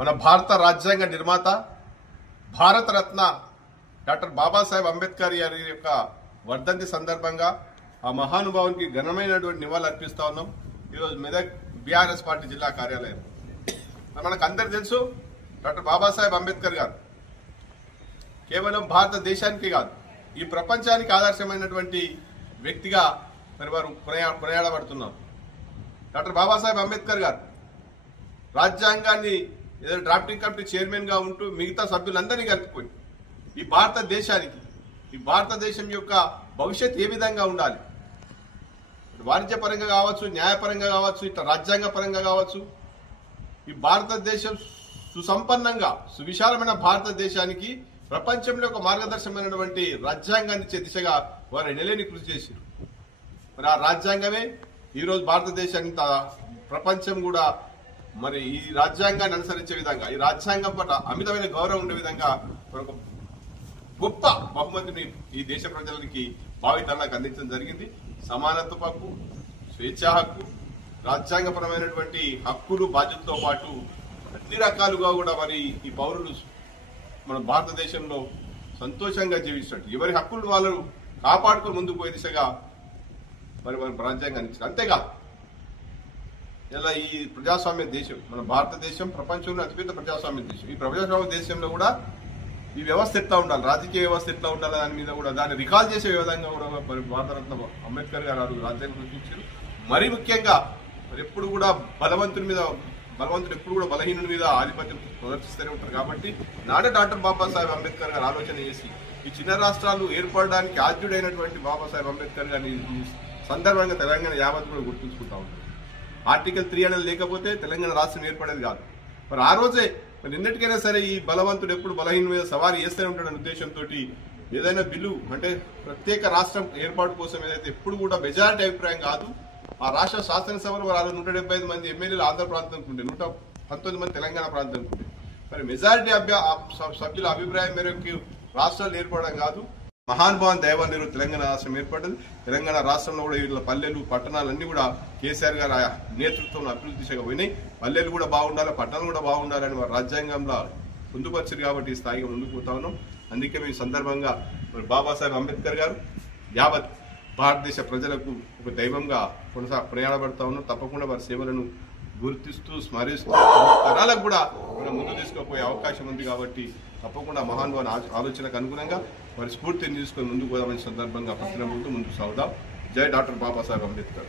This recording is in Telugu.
మన భారత రాజ్యాంగ నిర్మాత భారతరత్న డాక్టర్ బాబాసాహెబ్ అంబేద్కర్ గారి యొక్క వర్ధంతి సందర్భంగా ఆ మహానుభావునికి ఘనమైనటువంటి నివాళులు అర్పిస్తా ఉన్నాం. ఈరోజు మెదక్ బీఆర్ఎస్ పార్టీ జిల్లా కార్యాలయం. మనకు అందరు తెలుసు, డాక్టర్ బాబాసాహెబ్ అంబేద్కర్ గారు కేవలం భారతదేశానికి కాదు, ఈ ప్రపంచానికి ఆదర్శమైనటువంటి వ్యక్తిగా మరి వారు కొనియాడబడుతున్నారు. డాక్టర్ బాబాసాహెబ్ అంబేద్కర్ గారు రాజ్యాంగాన్ని డ్రాఫ్టింగ్ కమిటీ చైర్మన్ గా ఉంటూ మిగతా సభ్యులందరినీ కలుపుకొని ఈ భారతదేశం యొక్క భవిష్యత్ ఏ విధంగా ఉండాలి, వాణిజ్యపరంగా కావచ్చు, న్యాయపరంగా కావచ్చు, ఇట్లా రాజ్యాంగ పరంగా కావచ్చు, ఈ భారతదేశం సుసంపన్నంగా సువిశాలమైన భారతదేశానికి ప్రపంచంలో ఒక మార్గదర్శకమైనటువంటి రాజ్యాంగాన్ని ఇచ్చే దిశగా వారు ఎనలేని కృషి చేశారు. మరి ఆ రాజ్యాంగమే ఈరోజు భారతదేశాన్ని ప్రపంచం కూడా మరి ఈ రాజ్యాంగాన్ని అనుసరించే విధంగా, ఈ రాజ్యాంగం పట్ల అమితమైన గౌరవం ఉండే విధంగా ఒక గొప్ప బహుమతిని ఈ దేశ ప్రజలకి భావితరాలకు అందించడం జరిగింది. సమానత్వ హక్కు, స్వేచ్ఛా హక్కు, రాజ్యాంగపరమైనటువంటి హక్కులు బాధ్యతలతో పాటు అన్ని రకాలుగా కూడా మరి ఈ పౌరులు మన భారతదేశంలో సంతోషంగా జీవించినట్టు ఎవరి హక్కులు వాళ్ళు కాపాడుకుని ముందుకు పోయే దిశగా మరి మన రాజ్యాంగాన్ని ఇచ్చారు. అంతేకాదు ఇలా ఈ ప్రజాస్వామ్య దేశం మన భారతదేశం ప్రపంచంలో అతిపెద్ద ప్రజాస్వామ్య దేశం. ఈ ప్రజాస్వామ్య దేశంలో కూడా ఈ వ్యవస్థ ఎట్లా ఉండాలి, రాజకీయ వ్యవస్థ ఎట్లా ఉండాలి, దాని మీద కూడా దాన్ని రికాల్ చేసే విధంగా కూడా మరి భారతరత్న అంబేద్కర్ గారు రాజ్యాంగం సూచించారు. మరీ ముఖ్యంగా మరి ఎప్పుడు కూడా బలవంతుడు ఎప్పుడు కూడా బలహీనుడి మీద ఆధిపత్యం ప్రదర్శిస్తూనే ఉంటారు. కాబట్టి నాడే డాక్టర్ బాబాసాహెబ్ అంబేద్కర్ గారు ఆలోచన చేసి ఈ చిన్న రాష్ట్రాలు ఏర్పడడానికి ఆద్యుడైనటువంటి బాబాసాహెబ్ అంబేద్కర్ గారిని ఈ సందర్భంగా తెలంగాణ యావత్ కూడా గుర్తుంచుకుంటా ఉంటారు. ఆర్టికల్ 3 అనేది లేకపోతే తెలంగాణ రాష్ట్రం ఏర్పడేది కాదు. మరి ఆ రోజే మరి నిన్నటికైనా సరే ఈ బలవంతుడు ఎప్పుడు బలహీన మీద సవారీ చేస్తూనే ఉంటాడనే ఉద్దేశంతో ఏదైనా బిల్లు అంటే ప్రత్యేక రాష్ట్రం ఏర్పాటు కోసం ఏదైతే ఎప్పుడు కూడా మెజారిటీ అభిప్రాయం కాదు, ఆ రాష్ట్ర శాసనసభలో వారు 175 మంది ఎమ్మెల్యేలు ఆంధ్ర ప్రాంతానికి ఉంటే 119 మంది తెలంగాణ ప్రాంతానికి ఉంటే మరి మెజారిటీ సభ్యుల అభిప్రాయం మేరకు రాష్ట్రాలు ఏర్పడడం కాదు, మహానుభావం దైవాన్ని తెలంగాణ రాష్ట్రం ఏర్పడ్డది. తెలంగాణ రాష్ట్రంలో కూడా వీళ్ళ పల్లెలు పట్టణాలన్నీ కూడా కేసీఆర్ గారి నేతృత్వంలో అభివృద్ధి దిశగా పోయినాయి. పల్లెలు కూడా బాగుండాలి, పట్టణాలు కూడా బాగుండాలని వారు రాజ్యాంగంలో పొందుపరిచారు. కాబట్టి ఈ స్థాయిగా ముందుకు పోతా ఉన్నాం. అందుకే మేము సందర్భంగా మరి బాబాసాహెబ్ అంబేద్కర్ గారు యావత్ భారతదేశ ప్రజలకు ఒక దైవంగా ప్రయాణపడతా ఉన్నాం. తప్పకుండా వారి సేవలను గుర్తిస్తూ స్మరిస్తూ తరాలకు కూడా మనం ముందు తీసుకుపోయే అవకాశం ఉంది. కాబట్టి తప్పకుండా మహానుభావుని ఆలోచనకు అనుగుణంగా వారి స్ఫూర్తిని తీసుకొని ముందుకు పోదామనే సందర్భంగా ప్రతిన ముందుకు సాగుదాం. జై డాక్టర్ బాబాసాహెబ్ అంబేద్కర్.